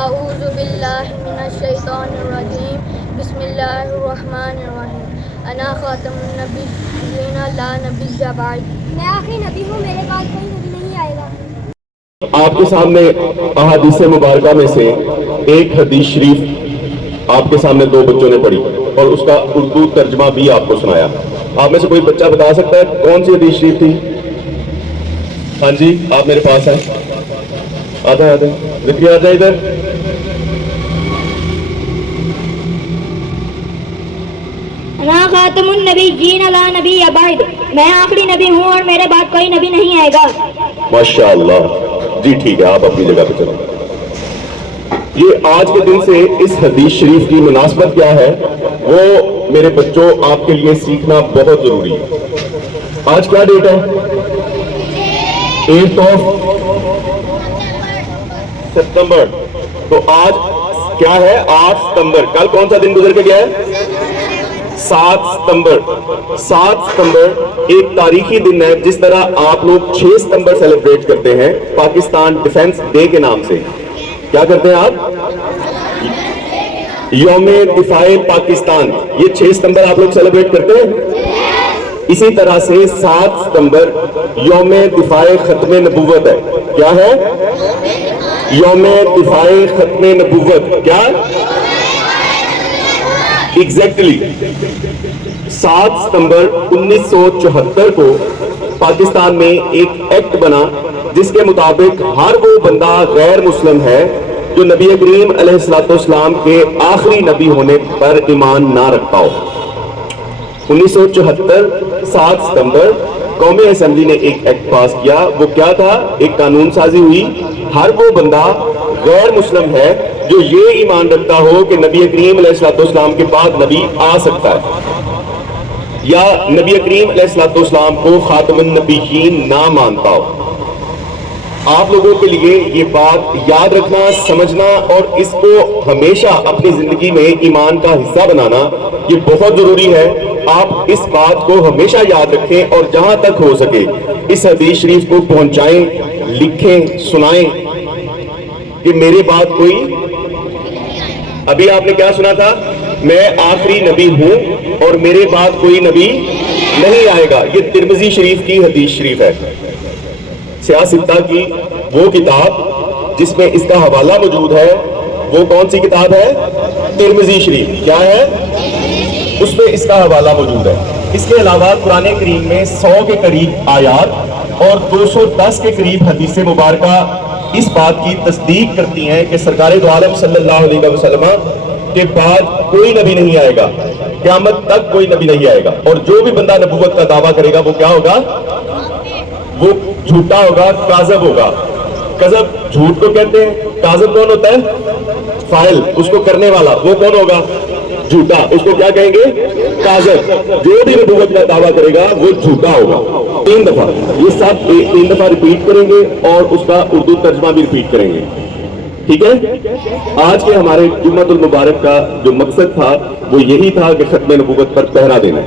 اعوذ باللہ من الشیطان الرجیم بسم اللہ الرحمن الرحیم انا خاتم النبیین لا نبی بعد میں آخری نبی ہوں، میرے بعد کوئی نبی نہیں آئے گا۔ آپ کے سامنے احادیث مبارکہ میں سے ایک حدیث شریف آپ کے سامنے دو بچوں نے پڑھی اور اس کا اردو ترجمہ بھی آپ کو سنایا۔ آپ میں سے کوئی بچہ بتا سکتا ہے کون سی حدیث شریف تھی؟ ہاں جی، آپ میرے پاس ہیں، آتا ہے ذکر آ جائے ادھر۔ انا خاتم النبیین لا نبی بعد، میں آخری نبی ہوں اور میرے بعد کوئی نبی نہیں آئے گا۔ ماشاءاللہ، جی ٹھیک ہے، آپ اپنی جگہ پہ چلیں۔ یہ آج کے دن سے اس حدیث شریف کی مناسبت کیا ہے وہ میرے بچوں آپ کے لیے سیکھنا بہت ضروری ہے۔ آج کیا ڈیٹ ہے؟ 8 ستمبر۔ تو آج کیا ہے؟ 8 ستمبر۔ کل کون سا دن گزر کے گیا ہے؟ 7 ستمبر۔ 7 ستمبر ایک تاریخی دن ہے، جس طرح آپ لوگ 6 ستمبر سیلیبریٹ کرتے ہیں پاکستان ڈیفنس ڈے کے نام سے۔ کیا کرتے ہیں آپ؟ یوم دفاع پاکستان، یہ 6 ستمبر آپ لوگ سیلیبریٹ کرتے ہیں۔ اسی طرح سے 7 ستمبر یوم دفاع ختم نبوت ہے۔ کیا ہے؟ یوم دفاع ختم نبوت۔ کیا؟ ایگزیکٹلی 7 ستمبر 1974 کو پاکستان میں ایک ایکٹ بنا جس کے مطابق ہر وہ بندہ غیر مسلم ہے جو نبی کریم علیہ السلام کے آخری نبی ہونے پر ایمان نہ رکھتا ہو۔ 1974 7 ستمبر قومی اسمبلی نے ایک ایکٹ پاس کیا۔ وہ کیا تھا؟ ایک قانون سازی ہوئی، ہر وہ بندہ غیر مسلم ہے جو یہ ایمان رکھتا ہو کہ نبی کریم علیہ السلام کے بعد نبی آ سکتا ہے یا نبی کریم علیہ السلام کو خاتم النبیین نہ مانتا ہو۔ آپ لوگوں کے لیے یہ بات یاد رکھنا، سمجھنا اور اس کو ہمیشہ اپنی زندگی میں ایمان کا حصہ بنانا یہ بہت ضروری ہے۔ آپ اس بات کو ہمیشہ یاد رکھیں اور جہاں تک ہو سکے اس حدیث شریف کو پہنچائیں، لکھیں، سنائیں کہ میرے بعد کوئی، ابھی آپ نے کیا سنا تھا؟ میں آخری نبی ہوں اور میرے بعد کوئی نبی نہیں آئے گا۔ یہ ترمذی شریف کی حدیث شریف ہے، سیاستہ کی وہ کتاب جس میں اس کا حوالہ موجود ہے۔ وہ کون سی کتاب ہے؟ ترمذی شریف۔ کیا ہے؟ اس میں اس کا حوالہ موجود ہے۔ اس کے علاوہ قرآن کریم میں 100 کے قریب آیات اور 210 کے قریب حدیث مبارکہ اس بات کی تصدیق کرتی ہیں کہ سرکار دو عالم صلی اللہ علیہ وسلم کے بعد کوئی نبی نہیں آئے گا، قیامت تک کوئی نبی نہیں آئے گا۔ اور جو بھی بندہ نبوت کا دعویٰ کرے گا وہ کیا ہوگا؟ وہ جھوٹا ہوگا، کاذب ہوگا۔ کذب جھوٹ کو کہتے ہیں، کاذب کون ہوتا ہے؟ فاعل، اس کو کرنے والا، وہ کون ہوگا؟ جھوٹا، اس کو کیا کہیں گے؟ کاذب۔ جو بھی نبوت کا دعویٰ کرے گا وہ جھوٹا ہوگا۔ 3 دفعہ یہ سب 3 دفعہ ریپیٹ کریں گے اور اس کا اردو ترجمہ بھی ریپیٹ کریں گے، ٹھیک ہے؟ آج کے ہمارے جمعۃ المبارک کا جو مقصد تھا وہ یہی تھا کہ ختم نبوت پر پہرا دینا۔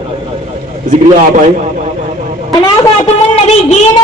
ذکریہ آپ آئیں۔ انا خاتم النبیین